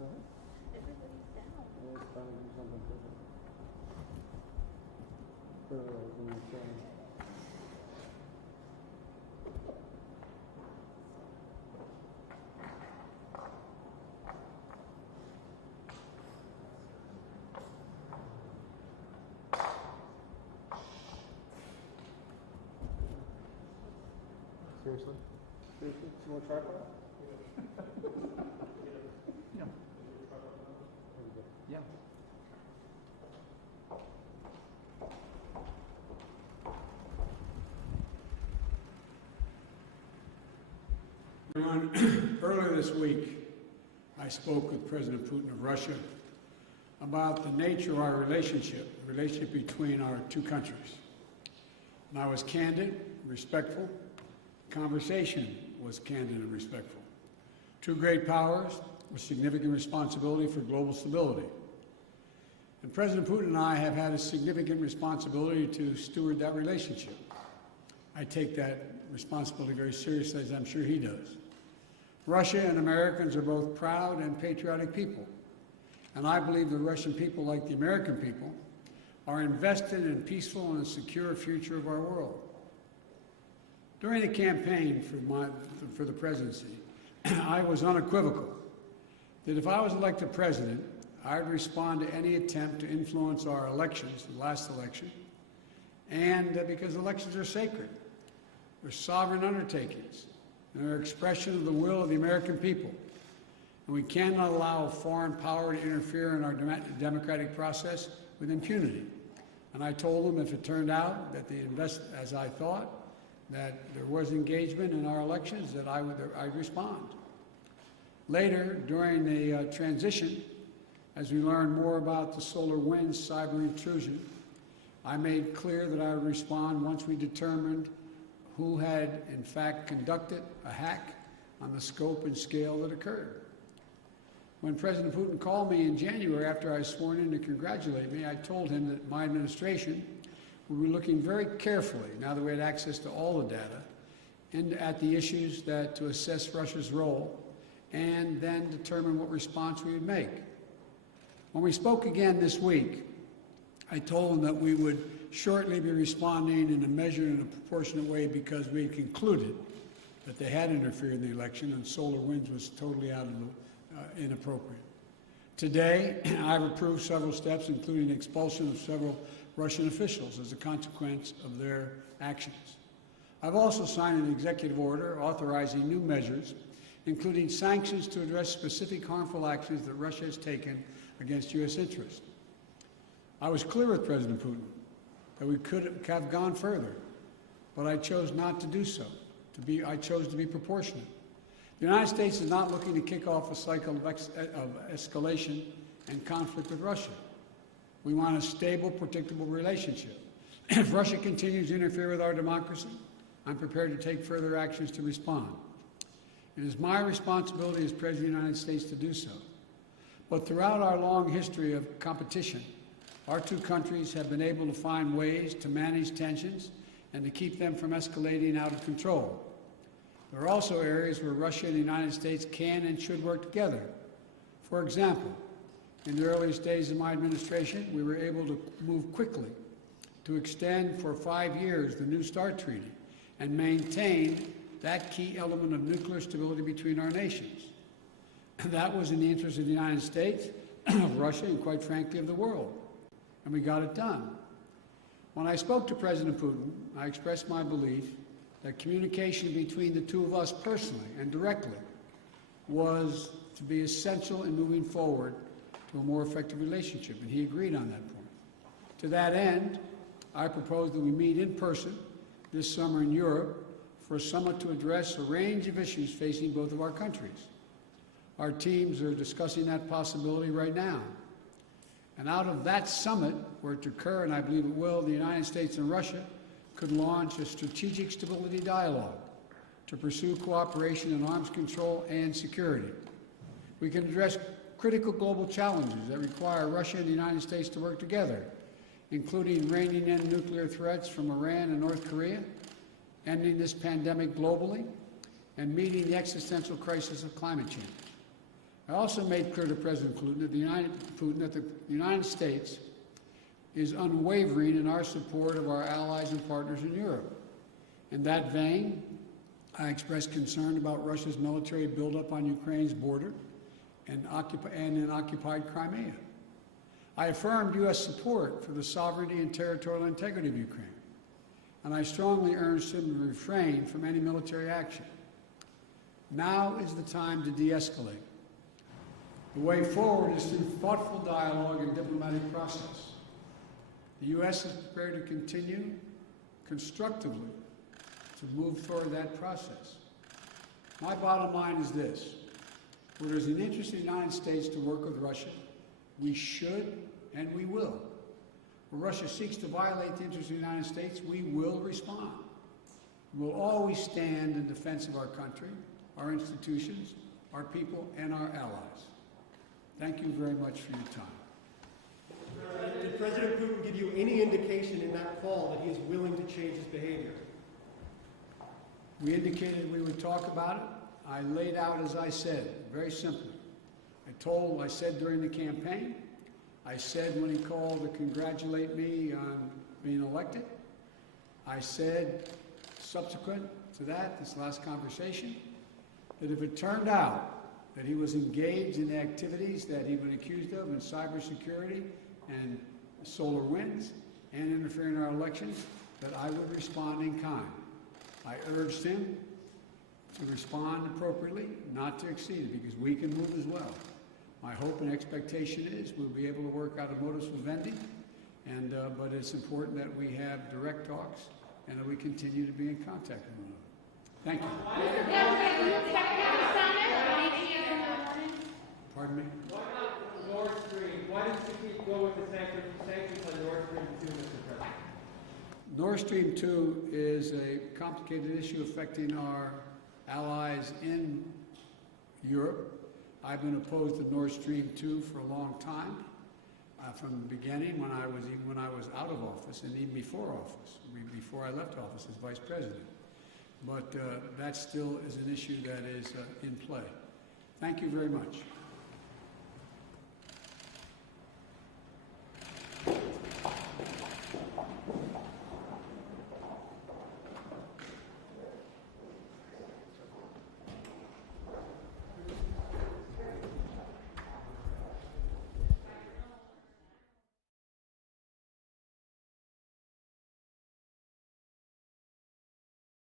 Everybody's down. It's trying to do something different. Seriously? Seriously? Some more tripod? Yeah. Yeah. Earlier this week, I spoke with President Putin of Russia about the nature of our relationship, the relationship between our two countries. And I was candid, respectful. The conversation was candid and respectful. Two great powers with significant responsibility for global stability. And President Putin and I have had a significant responsibility to steward that relationship. I take that responsibility very seriously, as I'm sure he does. Russia and Americans are both proud and patriotic people. And I believe the Russian people, like the American people, are invested in a peaceful and secure future of our world. During the campaign for the presidency, I was unequivocal that if I was elected president, I would respond to any attempt to influence our elections, the last election, and because elections are sacred. They're sovereign undertakings, and they're an expression of the will of the American people. And we cannot allow a foreign power to interfere in our democratic process with impunity. And I told them if it turned out that they invest, as I thought, that there was engagement in our elections, that I'd respond. Later, during the transition, as we learned more about the SolarWinds cyber intrusion, I made clear that I would respond once we determined who had, in fact, conducted a hack on the scope and scale that occurred. When President Putin called me in January after I was sworn in to congratulate me, I told him that my administration would be looking very carefully, now that we had access to all the data, and at the issues to assess Russia's role, and then determine what response we would make. When we spoke again this week, I told him that we would shortly be responding in a measured and a proportionate way because we had concluded that they had interfered in the election and SolarWinds was totally inappropriate. Today, I've approved several steps, including expulsion of several Russian officials as a consequence of their actions. I've also signed an executive order authorizing new measures, including sanctions to address specific harmful actions that Russia has taken against U.S. interests. I was clear with President Putin that we could have gone further, but I chose not to do so. I chose to be proportionate. The United States is not looking to kick off a cycle of escalation and conflict with Russia. We want a stable, predictable relationship. If Russia continues to interfere with our democracy, I'm prepared to take further actions to respond. It is my responsibility as President of the United States to do so. But throughout our long history of competition, our two countries have been able to find ways to manage tensions and to keep them from escalating out of control. There are also areas where Russia and the United States can and should work together. For example, in the earliest days of my administration, we were able to move quickly to extend for 5 years the New START Treaty and maintain that key element of nuclear stability between our nations. That was in the interest of the United States, of Russia, and quite frankly of the world. And we got it done. When I spoke to President Putin, I expressed my belief that communication between the two of us personally and directly was to be essential in moving forward to a more effective relationship, and he agreed on that point. To that end, I propose that we meet in person this summer in Europe for a summit to address a range of issues facing both of our countries. Our teams are discussing that possibility right now. And out of that summit, were it to occur, and I believe it will, the United States and Russia could launch a strategic stability dialogue to pursue cooperation in arms control and security. We can address critical global challenges that require Russia and the United States to work together, including reining in nuclear threats from Iran and North Korea, ending this pandemic globally, and meeting the existential crisis of climate change. I also made clear to President Putin that the United States is unwavering in our support of our allies and partners in Europe. In that vein, I expressed concern about Russia's military buildup on Ukraine's border and in occupied Crimea. I affirmed U.S. support for the sovereignty and territorial integrity of Ukraine, and I strongly urged him to refrain from any military action. Now is the time to de-escalate. The way forward is through thoughtful dialogue and diplomatic process. The U.S. is prepared to continue constructively to move toward that process. My bottom line is this: where there's an interest in the United States to work with Russia, we should and we will. Where Russia seeks to violate the interests of the United States, we will respond. We'll always stand in defense of our country, our institutions, our people, and our allies. Thank you very much for your time. Did President Putin give you any indication in that call that he is willing to change his behavior? We indicated we would talk about it. I laid out, as I said, very simply. I said during the campaign, I said when he called to congratulate me on being elected, I said subsequent to that, this last conversation, that if it turned out that he was engaged in activities that he'd been accused of in cybersecurity and solar winds and interfering in our elections, that I would respond in kind. I urged him to respond appropriately, not to exceed it, because we can move as well. My hope and expectation is we'll be able to work out a modus vivendi, but it's important that we have direct talks and that we continue to be in contact with one another. Thank you. Pardon me? Why not Nord Stream? Why did you keep going with the sanctions on Nord Stream 2, Mr. President? Nord Stream 2 is a complicated issue affecting our allies in Europe. I've been opposed to Nord Stream 2 for a long time, from the beginning when I was out of office and even before office, before I left office as vice president. But that still is an issue that is in play. Thank you very much.